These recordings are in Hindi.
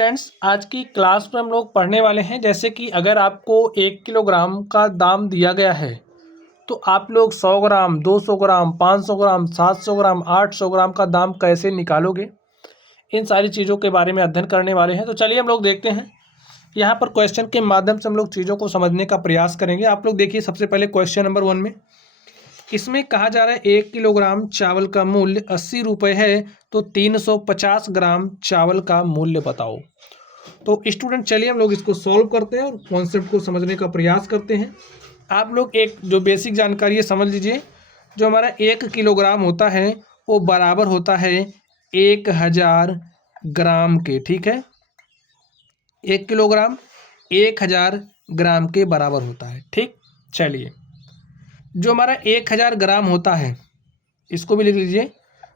फ्रेंड्स, आज की क्लास में हम लोग पढ़ने वाले हैं जैसे कि अगर आपको 1 किलोग्राम का दाम दिया गया है तो आप लोग 100 ग्राम, 200 ग्राम, 500 ग्राम, 700 ग्राम, 800 ग्राम का दाम कैसे निकालोगे। इन सारी चीज़ों के बारे में अध्ययन करने वाले हैं। तो चलिए हम लोग देखते हैं। यहाँ पर क्वेश्चन के माध्यम से हम लोग चीज़ों को समझने का प्रयास करेंगे। आप लोग देखिए, सबसे पहले क्वेश्चन नंबर 1 में इसमें कहा जा रहा है 1 किलोग्राम चावल का मूल्य 80 रुपये है, तो 350 ग्राम चावल का मूल्य बताओ। तो स्टूडेंट चलिए हम लोग इसको सॉल्व करते हैं और कॉन्सेप्ट को समझने का प्रयास करते हैं। आप लोग एक जो बेसिक जानकारी है समझ लीजिए। जो हमारा 1 किलोग्राम होता है वो बराबर होता है 1000 ग्राम के। ठीक है, 1 किलोग्राम 1000 ग्राम के बराबर होता है। ठीक, चलिए जो हमारा 1000 ग्राम होता है इसको भी लिख लीजिए।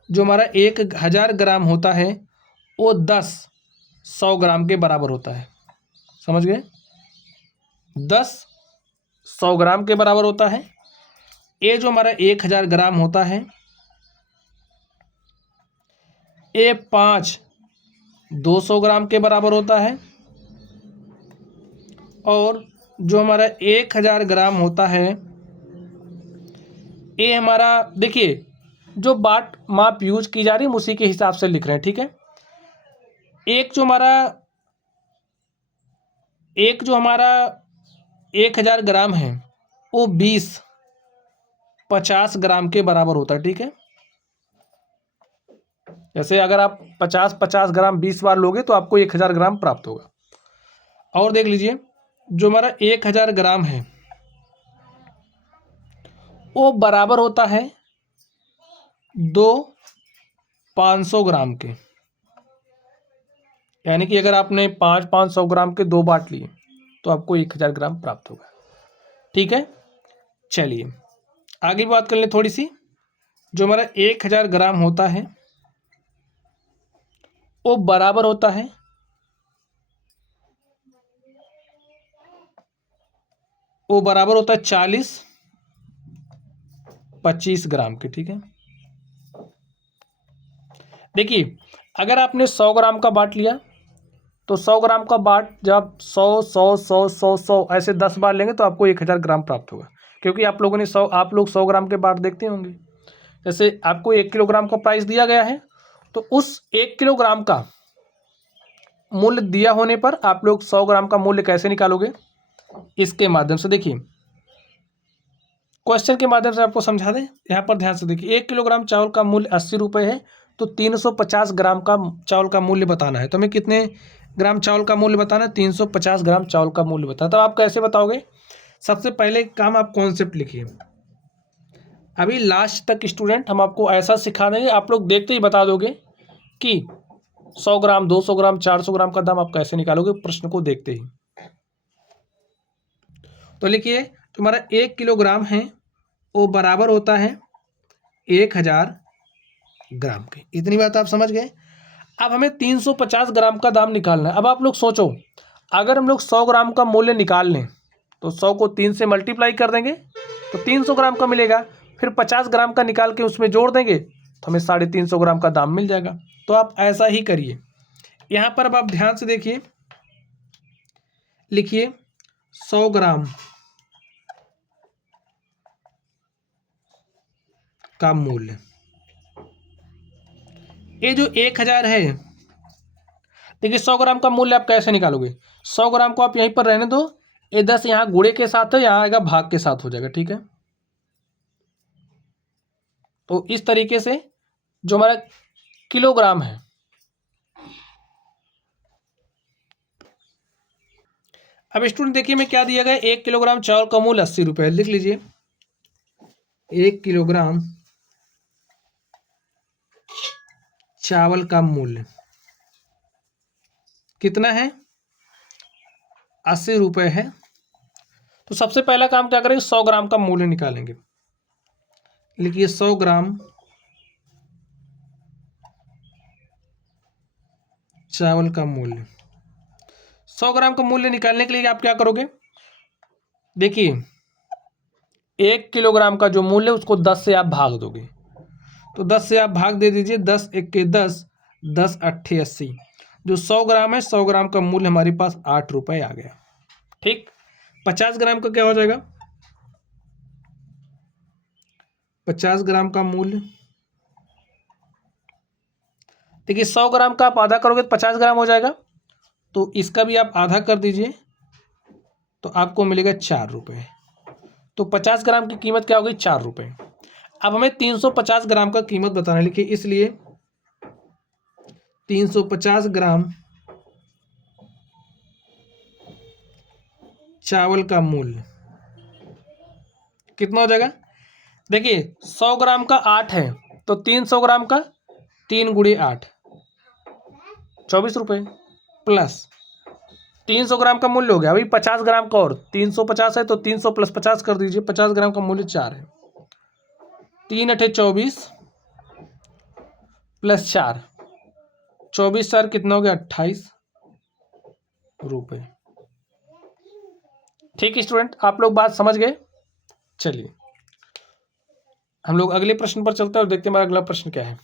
जो हमारा 1000 ग्राम होता है वो 100 ग्राम के बराबर होता है। समझ गए, 100 ग्राम के बराबर होता है। ये जो हमारा 1000 ग्राम होता है ये 5 200 ग्राम के बराबर होता है। और जो हमारा 1000 ग्राम होता है ये हमारा, देखिए जो बाट माप यूज की जा रही है हम उसी के हिसाब से लिख रहे हैं। ठीक है, एक जो हमारा 1000 ग्राम है वो 50 ग्राम के बराबर होता है। ठीक है, जैसे अगर आप 50 ग्राम 20 बार लोगे तो आपको 1000 ग्राम प्राप्त होगा। और देख लीजिए जो हमारा 1000 ग्राम है वो बराबर होता है 2 500 ग्राम के। यानी कि अगर आपने 500 ग्राम के 2 बांट लिए तो आपको 1000 ग्राम प्राप्त होगा। ठीक है, चलिए आगे बात कर लें थोड़ी सी। जो हमारा 1000 ग्राम होता है वो बराबर होता है 40-25 ग्राम के। ठीक है, देखिए अगर आपने 100 ग्राम का बाट लिया तो 100 ग्राम का बाट जब 100 ऐसे 10 बार लेंगे तो आपको 1000 ग्राम प्राप्त होगा। क्योंकि आप लोग 100 ग्राम के बाट देखते होंगे। जैसे आपको 1 किलोग्राम का प्राइस दिया गया है तो उस 1 किलोग्राम का मूल्य दिया होने पर आप लोग 100 ग्राम का मूल्य कैसे निकालोगे, इसके माध्यम से देखिए, क्वेश्चन के माध्यम से आपको समझा दें। यहाँ पर ध्यान से देखिए, 1 किलोग्राम चावल का मूल्य 80 रुपये है, तो 350 ग्राम का चावल का मूल्य बताना है। तो हमें कितने ग्राम चावल का मूल्य बताना है, 350 ग्राम चावल का मूल्य बताना। तो आप कैसे बताओगे, सबसे पहले काम आप कॉन्सेप्ट लिखिए। अभी लास्ट तक स्टूडेंट हम आपको ऐसा सिखा देंगे, आप लोग देखते ही बता दोगे कि 100 ग्राम, 200 ग्राम, 400 ग्राम का दाम आप कैसे निकालोगे प्रश्न को देखते ही। तो लिखिए तुम्हारा 1 किलोग्राम है वो बराबर होता है 1000 ग्राम के। इतनी बात आप समझ गए। अब हमें 350 ग्राम का दाम निकालना है। अब आप लोग सोचो, अगर हम लोग 100 ग्राम का मूल्य निकाल लें तो 100 को 3 से मल्टीप्लाई कर देंगे तो 300 ग्राम का मिलेगा। फिर 50 ग्राम का निकाल के उसमें जोड़ देंगे तो हमें 350 ग्राम का दाम मिल जाएगा। तो आप ऐसा ही करिए। यहाँ पर अब आप ध्यान से देखिए, लिखिए 100 ग्राम का मूल्य, ये जो 1000 है, देखिए 100 ग्राम का मूल्य आप कैसे निकालोगे। 100 ग्राम को आप यहीं पर रहने दो, ये 10 यहाँ गुणे के साथ है, यहाँ आएगा भाग के साथ हो जाएगा। ठीक है, तो इस तरीके से जो हमारा किलोग्राम है, अब स्टूडेंट देखिए मैं क्या दिया गया, 1 किलोग्राम चावल का मूल्य 80 रुपये। लिख लीजिए 1 किलोग्राम चावल का मूल्य कितना है, 80 रुपये है। तो सबसे पहला काम क्या करेंगे, 100 ग्राम का मूल्य निकालेंगे। लिखिए 100 ग्राम चावल का मूल्य। 100 ग्राम का मूल्य निकालने के लिए आप क्या करोगे, देखिए 1 किलोग्राम का जो मूल्य है उसको 10 से आप भाग दोगे। तो 10 से आप भाग दे दीजिए, 10 × 1 = 10, 10 × 8 = 80। जो 100 ग्राम है, 100 ग्राम का मूल्य हमारे पास 8 रुपये आ गया। ठीक, 50 ग्राम का क्या हो जाएगा? 50 ग्राम का मूल्य, देखिए 100 ग्राम का आप आधा करोगे तो 50 ग्राम हो जाएगा, तो इसका भी आप आधा कर दीजिए तो आपको मिलेगा 4 रुपये। तो 50 ग्राम की कीमत क्या हो गई? 4 रुपये। अब हमें 350 ग्राम का कीमत बताना है, लिखिए इसलिए 350 ग्राम चावल का मूल्य कितना हो जाएगा? देखिए 100 ग्राम का 8 है, तो 300 ग्राम का 3 गुणे 8 24 रुपये, प्लस 300 ग्राम का मूल्य हो गया। अभी 50 ग्राम का और 350 है, तो 300 प्लस 50 कर दीजिए। 50 ग्राम का मूल्य 4 है, 3 अठे 24 प्लस 4, 24 4 कितना हो गया? 28 रुपये। ठीक है स्टूडेंट, आप लोग बात समझ गए। चलिए हम लोग अगले प्रश्न पर चलते हैं और देखते हैं हमारा अगला प्रश्न क्या है।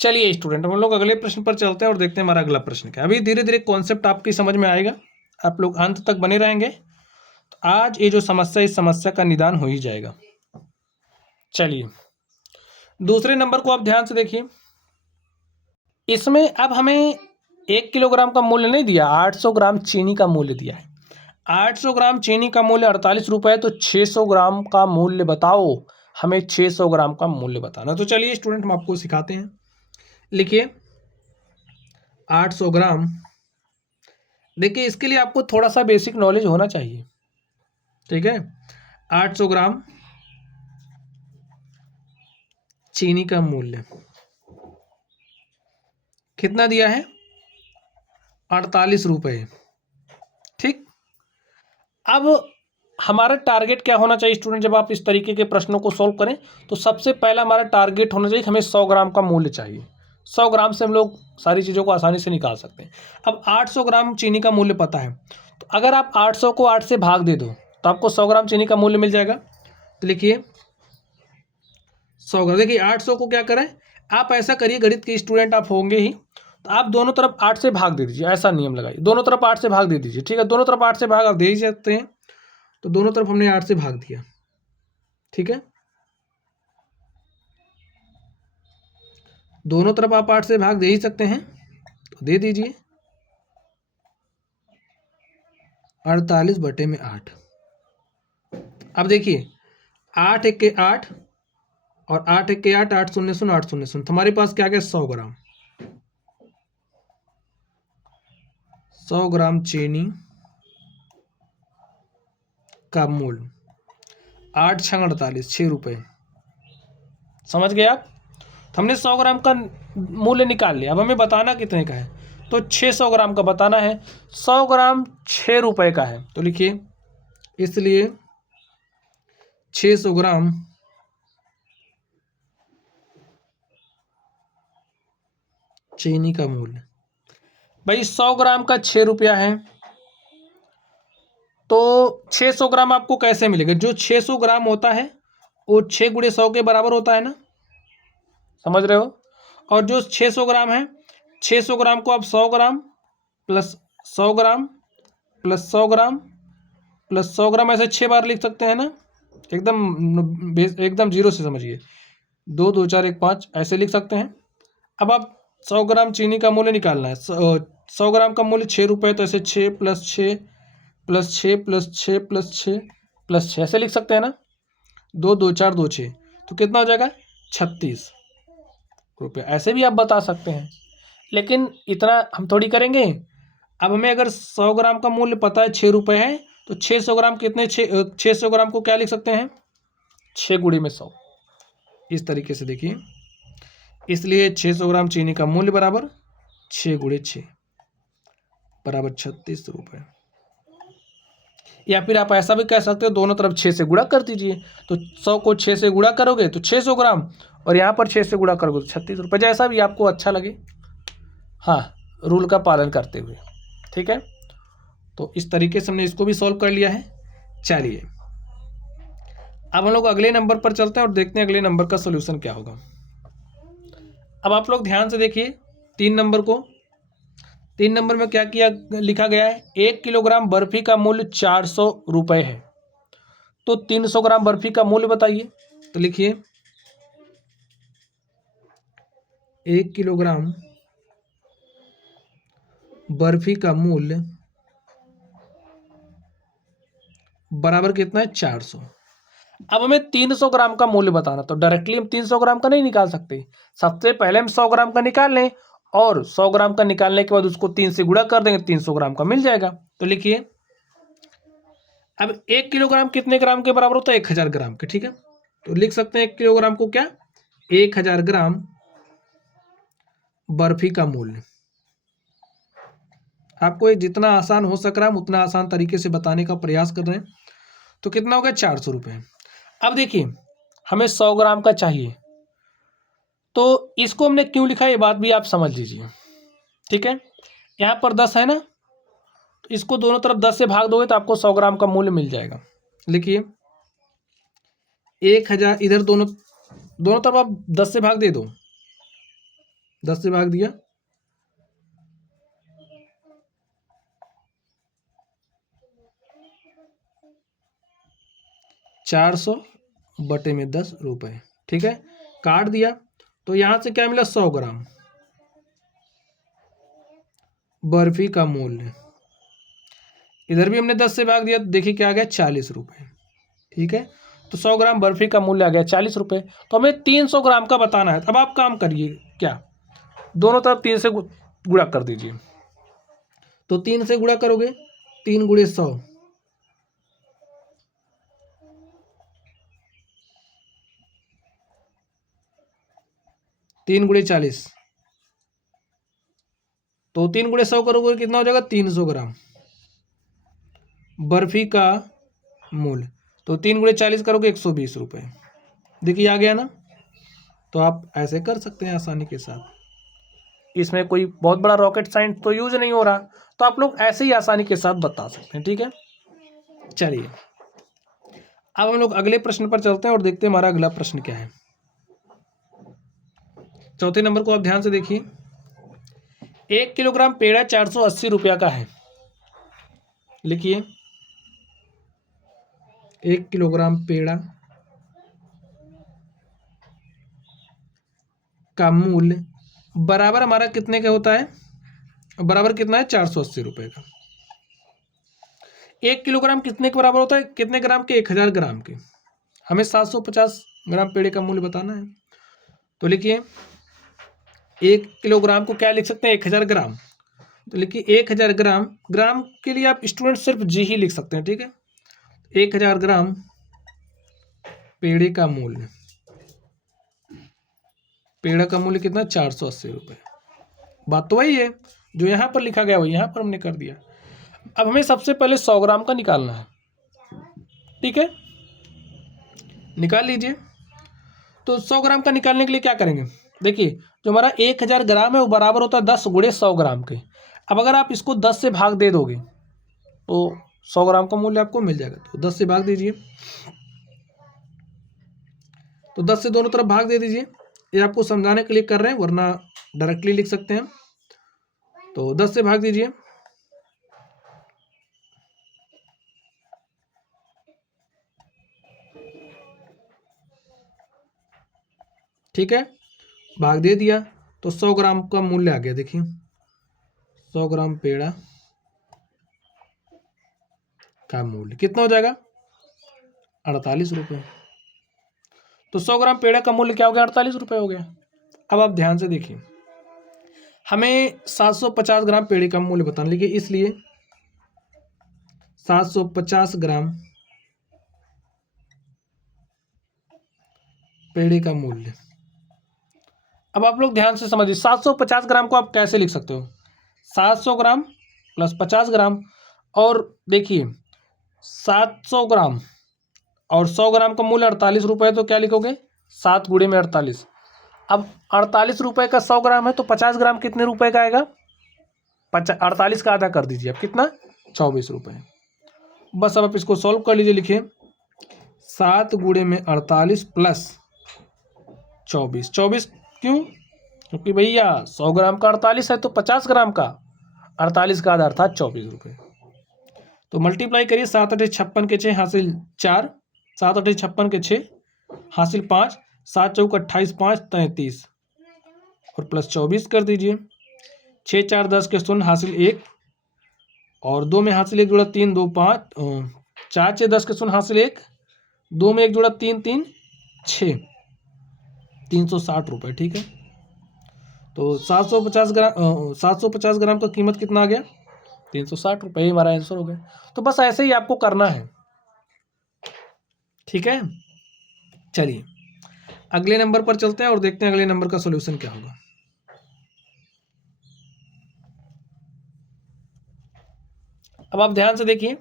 चलिए स्टूडेंट, हम लोग अगले प्रश्न पर चलते हैं और देखते हैं हमारा अगला प्रश्न क्या है। अभी धीरे धीरे कॉन्सेप्ट आपकी समझ में आएगा, आप लोग अंत तक बने रहेंगे तो आज ये जो समस्या, इस समस्या का निदान हो ही जाएगा। चलिए दूसरे नंबर को आप ध्यान से देखिए। इसमें अब हमें 1 किलोग्राम का मूल्य नहीं दिया, 800 ग्राम चीनी का मूल्य दिया है। 800 ग्राम चीनी का मूल्य 48 रुपये है, तो 600 ग्राम का मूल्य बताओ। हमें 600 ग्राम का मूल्य बताना। तो चलिए स्टूडेंट हम आपको सिखाते हैं। लिखिए 800 ग्राम, देखिए इसके लिए आपको थोड़ा सा बेसिक नॉलेज होना चाहिए। ठीक है, 800 ग्राम चीनी का मूल्य कितना दिया है? 48 रुपये। ठीक, अब हमारा टारगेट क्या होना चाहिए स्टूडेंट? जब आप इस तरीके के प्रश्नों को सॉल्व करें तो सबसे पहला हमारा टारगेट होना चाहिए, हमें 100 ग्राम का मूल्य चाहिए। 100 ग्राम से हम लोग सारी चीज़ों को आसानी से निकाल सकते हैं। अब 800 ग्राम चीनी का मूल्य पता है, तो अगर आप 800 को 8 से भाग दे दो तो आपको 100 ग्राम चीनी का मूल्य मिल जाएगा। तो लिखिए 100 ग्राम, देखिए 800 को क्या करें, आप ऐसा करिए, गणित के स्टूडेंट आप होंगे ही, तो आप दोनों तरफ 8 से भाग दे दीजिए। ऐसा नियम लगाइए, दोनों तरफ 8 से भाग दे दीजिए। ठीक है, दोनों तरफ 8 से भाग आप दे ही सकते हैं, तो दोनों तरफ हमने 8 से भाग दिया। ठीक है, दोनों तरफ आप 8 से भाग दे ही सकते हैं, तो दे दीजिए 48/8। अब देखिए 8 1 के 8 और 8 1 के 8, 8 0 0 8 0 0, हमारे पास क्या गया? 100 ग्राम। 100 ग्राम चीनी का मूल्य 8 6 48, 6 रुपये। समझ गए आप? हमने 100 ग्राम का मूल्य निकाल लिया, अब हमें बताना कितने का है, तो 600 ग्राम का बताना है। 100 ग्राम 6 रुपये का है, तो लिखिए इसलिए 600 ग्राम चीनी का मूल्य, भाई 100 ग्राम का 6 रुपया है, तो 600 ग्राम आपको कैसे मिलेगा? जो 600 ग्राम होता है वो 6 गुणे 100 के बराबर होता है ना, समझ रहे हो? और जो 600 ग्राम है, 600 ग्राम को आप 100 gram plus 100 gram plus 100 gram plus 100 ग्राम ऐसे 6 बार लिख सकते हैं ना, एकदम जीरो से समझिए, 2 2 4 1 5 ऐसे लिख सकते हैं। अब आप 100 ग्राम चीनी का मूल्य निकालना है। 100 ग्राम का मूल्य 6 रुपये, तो ऐसे 6 plus 6 plus 6 plus 6 plus 6 plus 6 ऐसे लिख सकते हैं ना, 2 2 4 2 6, तो कितना हो जाएगा? 36 रुपये। ऐसे भी आप बता सकते हैं, लेकिन इतना हम थोड़ी करेंगे। अब हमें अगर 100 ग्राम का मूल्य पता है 6 रुपये है, तो 600 ग्राम कितने, 600 ग्राम को क्या लिख सकते हैं? 6 गुणे में 100, इस तरीके से देखिए। इसलिए 600 ग्राम चीनी का मूल्य बराबर 6 गुणे 6 बराबर 36 रुपये। या फिर आप ऐसा भी कह सकते हो, दोनों तरफ 6 से गुणा कर दीजिए, तो 100 को 6 से गुणा करोगे तो 600 ग्राम, और यहाँ पर 6 से गुणा करोगे तो 36 रुपये। जैसा भी आपको अच्छा लगे, हाँ, रूल का पालन करते हुए। ठीक है, तो इस तरीके से हमने इसको भी सॉल्व कर लिया है। चलिए अब हम लोग अगले नंबर पर चलते हैं और देखते हैं अगले नंबर का सोल्यूशन क्या होगा। अब आप लोग ध्यान से देखिए 3 नंबर को। 3 नंबर में क्या किया लिखा गया है, 1 किलोग्राम बर्फी का मूल्य 400 रुपये है, तो 300 ग्राम बर्फी का मूल्य बताइए। तो लिखिए 1 किलोग्राम बर्फी का मूल्य बराबर कितना है, 400। अब हमें 300 ग्राम का मूल्य बताना, तो डायरेक्टली हम 300 ग्राम का नहीं निकाल सकते, सबसे पहले हम 100 ग्राम का निकाल लें और 100 ग्राम का निकालने के बाद उसको 3 से गुणा कर देंगे, 300 ग्राम का मिल जाएगा। तो लिखिए अब 1 किलोग्राम कितने ग्राम के बराबर होता है, 1000 ग्राम के, ठीक है। तो लिख सकते हैं 1 किलोग्राम को क्या, 1000 ग्राम बर्फी का मूल्य। आपको जितना आसान हो सक रहा है उतना आसान तरीके से बताने का प्रयास कर रहे हैं। तो कितना हो गया, 400 रुपये। अब देखिए हमें 100 ग्राम का चाहिए, तो इसको हमने क्यों लिखा है ये बात भी आप समझ लीजिए, ठीक है। यहाँ पर 10 है ना, तो इसको दोनों तरफ 10 से भाग दोगे तो आपको 100 ग्राम का मूल्य मिल जाएगा। लिखिए 1000, इधर दोनों तरफ आप 10 से भाग दे दो, 10 से भाग दिया, ₹400/10, ठीक है। काट दिया तो यहां से क्या मिला, 100 ग्राम बर्फी का मूल्य। इधर भी हमने 10 से भाग दिया, देखिए क्या आ गया, 40 रुपये, ठीक है। तो 100 ग्राम बर्फी का मूल्य आ गया 40 रुपये। तो हमें 300 ग्राम का बताना है। अब आप काम करिए, क्या दोनों तरफ 3 से गुणा कर दीजिए। तो 3 से गुणा करोगे, 3 गुणे 100, 3 गुणे 40, तो 3 गुणे 100 करोगे कितना हो जाएगा, 300 ग्राम बर्फी का मूल्य। तो 3 गुणे 40 करोगे 120 रुपये। देखिए आ गया ना। तो आप ऐसे कर सकते हैं आसानी के साथ, इसमें कोई बहुत बड़ा रॉकेट साइंस तो यूज नहीं हो रहा, तो आप लोग ऐसे ही आसानी के साथ बता सकते हैं, ठीक है। चलिए अब हम लोग अगले प्रश्न पर चलते हैं और देखते हैं हमारा अगला प्रश्न क्या है। चौथे नंबर को आप ध्यान से देखिए, 1 किलोग्राम पेड़ा 480 रुपया का है। लिखिए 1 किलोग्राम पेड़ा का मूल्य बराबर हमारा कितने का होता है, बराबर कितना है, 480 रुपये का। 1 किलोग्राम कितने के बराबर होता है, कितने ग्राम के, 1000 ग्राम के। हमें 750 ग्राम पेड़े का मूल्य बताना है। तो लिखिए 1 किलोग्राम को क्या लिख सकते हैं, 1000 ग्राम। तो लिखिए 1000 ग्राम, ग्राम के लिए आप स्टूडेंट सिर्फ जी ही लिख सकते हैं, ठीक है। 1000 ग्राम पेड़े का मूल्य, पेड़ा का मूल्य कितना, 480 रुपये। बात तो वही है जो यहाँ पर लिखा गया, वही यहाँ पर हमने कर दिया। अब हमें सबसे पहले 100 ग्राम का निकालना है, ठीक है, निकाल लीजिए। तो 100 ग्राम का निकालने के लिए क्या करेंगे, देखिए जो हमारा 1000 ग्राम है वो बराबर होता है 10 गुणे 100 ग्राम के। अब अगर आप इसको 10 से भाग दे दोगे तो 100 ग्राम का मूल्य आपको मिल जाएगा। तो 10 से भाग दीजिए, तो 10 से दोनों तरफ भाग दे दीजिए। ये आपको समझाने के लिए कर रहे हैं, वरना डायरेक्टली लिख सकते हैं। तो 10 से भाग दीजिए, ठीक है, भाग दे दिया। तो 100 ग्राम का मूल्य आ गया। देखिए 100 ग्राम पेड़ा का मूल्य कितना हो जाएगा, 48 रुपये। तो 100 ग्राम पेड़ा का मूल्य क्या हो गया, 48 रुपये हो गया। अब आप ध्यान से देखिए, हमें 750 ग्राम पेड़े का मूल्य बताना, लिखिए इसलिए 750 ग्राम पेड़े का मूल्य। अब आप लोग ध्यान से समझिए, 750 ग्राम को आप कैसे लिख सकते हो, 700 ग्राम प्लस 50 ग्राम। और देखिए 700 ग्राम और 100 ग्राम का मूल्य 48 रुपये, तो क्या लिखोगे, 7 गुणे में 48। अब 48 रुपये का 100 ग्राम है तो 50 ग्राम कितने रुपए का आएगा, 48 का आधा कर दीजिए, अब कितना, 24 रुपये। बस अब आप इसको सॉल्व कर लीजिए। लिखिए 7 गुणे में 48 प्लस 24, 24 क्यों, क्योंकि भैया 100 ग्राम का 48 है तो 50 ग्राम का 48 का आधा अर्थात 24 रुपये। तो मल्टीप्लाई करिए, 7 8 56 के 6 हासिल 4, 7 8 56 के 6 हासिल 5, 7 चौक 28, 5 33 और प्लस 24 कर दीजिए। 6 4 10 के 0 हासिल 1 और 2 में हासिल 1 जुड़ा 3 2 5, 4 6 10 के 0 हासिल 1, 2 में 1 जुड़ा 3 3 6, 360 रुपये। ठीक है, तो 750 ग्राम का कीमत कितना आ गया? 360 रुपये। ही हमारा आंसर हो गया। तो बस ऐसे ही आपको करना है। ठीक है, चलिए अगले नंबर पर चलते हैं और देखते हैं अगले नंबर का सॉल्यूशन क्या होगा। अब आप ध्यान से देखिए,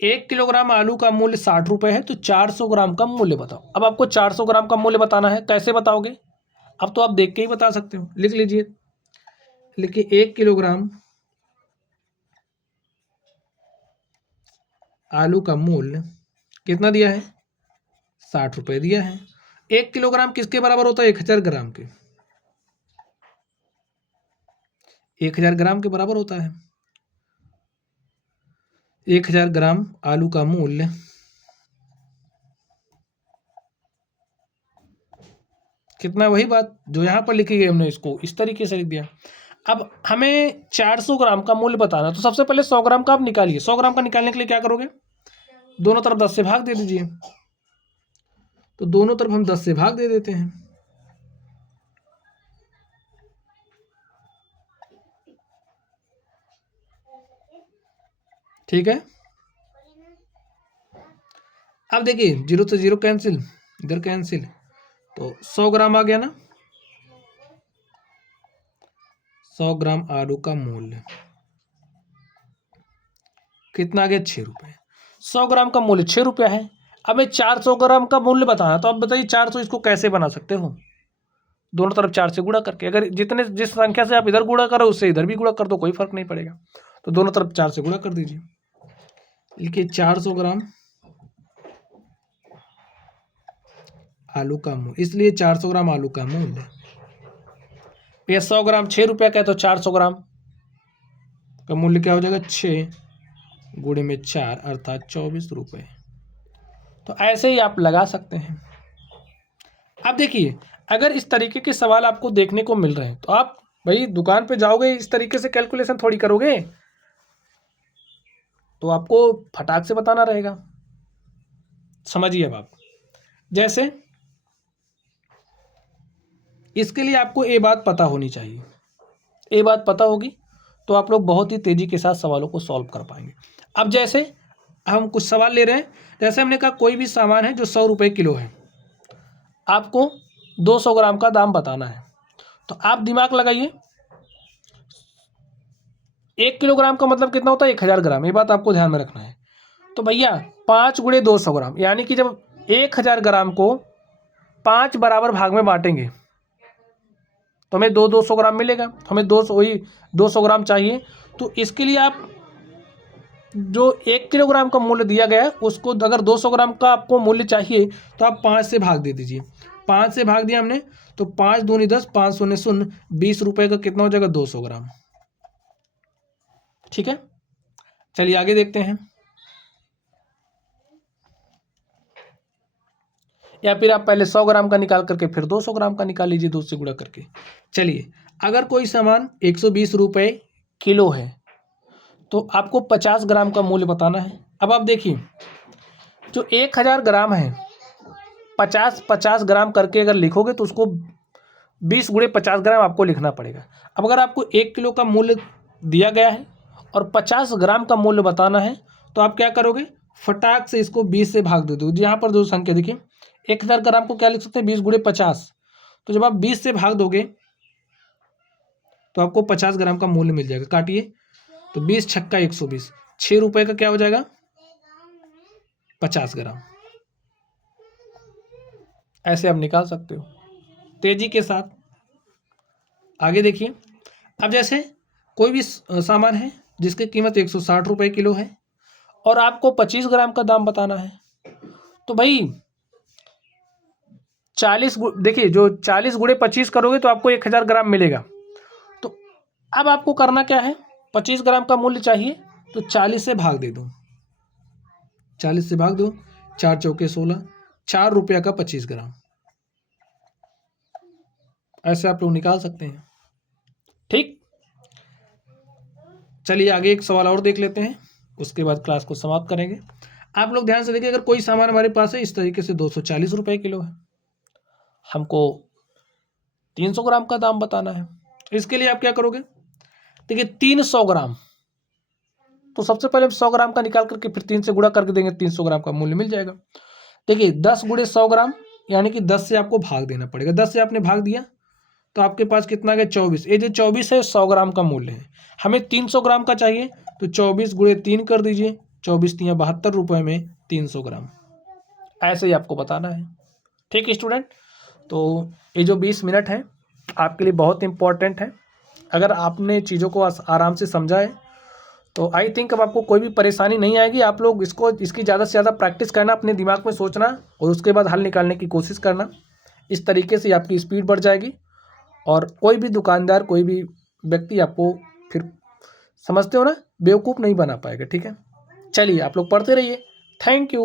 1 किलोग्राम आलू का मूल्य 60 रुपये है, तो 400 ग्राम का मूल्य बताओ। अब आपको 400 ग्राम का मूल्य बताना है, कैसे बताओगे? अब तो आप देख के ही बता सकते हो, लिख लीजिए। लिखिए 1 किलोग्राम आलू का मूल्य कितना दिया है? 60 रुपये दिया है। 1 किलोग्राम किसके बराबर होता है? 1000 ग्राम के। 1000 ग्राम के बराबर होता है। 1000 ग्राम आलू का मूल्य कितना? वही बात जो यहाँ पर लिखी गई, हमने इसको इस तरीके से लिख दिया। अब हमें 400 ग्राम का मूल्य बताना, तो सबसे पहले 100 ग्राम का आप निकालिए। 100 ग्राम का निकालने के लिए क्या करोगे? दोनों तरफ 10 से भाग दे दीजिए। तो दोनों तरफ हम 10 से भाग दे देते हैं। ठीक है, अब देखिए 0 से 0 कैंसिल, इधर कैंसिल, तो 100 ग्राम आ गया ना। 100 ग्राम आलू का मूल्य कितना आ गया? 6 रुपये। 100 ग्राम का मूल्य 6 रुपया है। अब हमें 400 ग्राम का मूल्य बताना, तो आप बताइए 400 इसको कैसे बना सकते हो? दोनों तरफ 4 से गुणा करके। अगर जिस संख्या से आप इधर गुणा करो उससे इधर भी गुणा कर दो, कोई फर्क नहीं पड़ेगा। तो दोनों तरफ 4 से गुणा कर दीजिए। लिखिए 400 ग्राम आलू का मूल्य, इसलिए 400 ग्राम आलू का मूल्य, ये 100 ग्राम 6 रुपया का है, तो 400 ग्राम का मूल्य क्या हो जाएगा? 6 गुणे में 4 अर्थात 24 रुपये। तो ऐसे ही आप लगा सकते हैं। अब देखिए, अगर इस तरीके के सवाल आपको देखने को मिल रहे हैं, तो आप भाई दुकान पे जाओगे, इस तरीके से कैलकुलेशन थोड़ी करोगे, तो आपको फटाक से बताना रहेगा। समझिए अब आप, जैसे इसके लिए आपको ये बात पता होनी चाहिए। ये बात पता होगी तो आप लोग बहुत ही तेजी के साथ सवालों को सॉल्व कर पाएंगे। अब जैसे हम कुछ सवाल ले रहे हैं, जैसे हमने कहा कोई भी सामान है जो 100 रुपये किलो है, आपको 200 ग्राम का दाम बताना है। तो आप दिमाग लगाइए, 1 किलोग्राम का मतलब कितना होता है? 1000 ग्राम। ये बात आपको ध्यान में रखना है। तो भैया 5 गुणे 200 ग्राम, यानी कि जब 1000 ग्राम को 5 बराबर भाग में बांटेंगे तो हमें 200 ग्राम मिलेगा। हमें 200 ग्राम चाहिए। तो इसके लिए आप जो 1 किलोग्राम का मूल्य दिया गया है उसको, अगर 200 ग्राम का आपको मूल्य चाहिए तो आप 5 से भाग दे दीजिए। 5 से भाग दिया हमने, तो 5 दूनी 10, 5 शून्य शून्य, 20 रुपये का कितना हो जाएगा? 200 ग्राम। ठीक है, चलिए आगे देखते हैं। या फिर आप पहले 100 ग्राम का निकाल करके फिर 200 ग्राम का निकाल लीजिए, 2 से गुणा करके। चलिए, अगर कोई सामान 120 रुपये किलो है तो आपको 50 ग्राम का मूल्य बताना है। अब आप देखिए, जो 1000 ग्राम है, 50 ग्राम करके अगर लिखोगे तो उसको 20 गुणे 50 ग्राम आपको लिखना पड़ेगा। अब अगर आपको 1 किलो का मूल्य दिया गया है और 50 ग्राम का मूल्य बताना है, तो आप क्या करोगे? फटाक से इसको 20 से भाग दे दो। यहाँ पर दो संख्या देखिए, 1000 ग्राम को क्या लिख सकते हैं? 20 गुणे 50। तो जब आप 20 से भाग दोगे तो आपको 50 ग्राम का मूल्य मिल जाएगा। काटिए, तो 20 छक्का 120, 6 रुपये का क्या हो जाएगा? 50 ग्राम। ऐसे आप निकाल सकते हो तेजी के साथ। आगे देखिए, अब जैसे कोई भी सामान है जिसकी कीमत 160 रुपये किलो है और आपको 25 ग्राम का दाम बताना है, तो भाई 40 देखिए, जो 40 गुणे 25 करोगे तो आपको 1000 ग्राम मिलेगा। तो अब आपको करना क्या है? 25 ग्राम का मूल्य चाहिए तो 40 से भाग दे दूँ, 40 से भाग दो, 4 चौके 16, 4 रुपया का 25 ग्राम। ऐसे आप लोग निकाल सकते हैं। ठीक, चलिए आगे एक सवाल और देख लेते हैं, उसके बाद क्लास को समाप्त करेंगे। आप लोग ध्यान से देखिए, अगर कोई सामान हमारे पास है इस तरीके से 240 रुपए किलो है, हमको 300 ग्राम का दाम बताना है। इसके लिए आप क्या करोगे, देखिए 300 ग्राम, तो सबसे पहले 100 ग्राम का निकाल करके फिर 3 से गुणा करके देंगे, 300 ग्राम का मूल्य मिल जाएगा। देखिए 10 गुणे 100 ग्राम, यानी कि 10 से आपको भाग देना पड़ेगा। 10 से आपने भाग दिया तो आपके पास कितना गया, 24। ये जो 24 है 100 ग्राम का मूल्य है। हमें 300 ग्राम का चाहिए तो 24 गुणे 3 कर दीजिए, 24 तियाँ 72 रुपये में 300 ग्राम। ऐसे ही आपको बताना है। ठीक है स्टूडेंट, तो ये जो 20 मिनट है आपके लिए बहुत इंपॉर्टेंट है। अगर आपने चीज़ों को आराम से समझा है तो आई थिंक अब आपको कोई भी परेशानी नहीं आएगी। आप लोग इसकी ज़्यादा से ज़्यादा प्रैक्टिस करना, अपने दिमाग में सोचना और उसके बाद हल निकालने की कोशिश करना। इस तरीके से आपकी स्पीड बढ़ जाएगी और कोई भी दुकानदार, कोई भी व्यक्ति आपको फिर, समझते हो ना, बेवकूफ़ नहीं बना पाएगा। ठीक है, चलिए आप लोग पढ़ते रहिए। Thank you.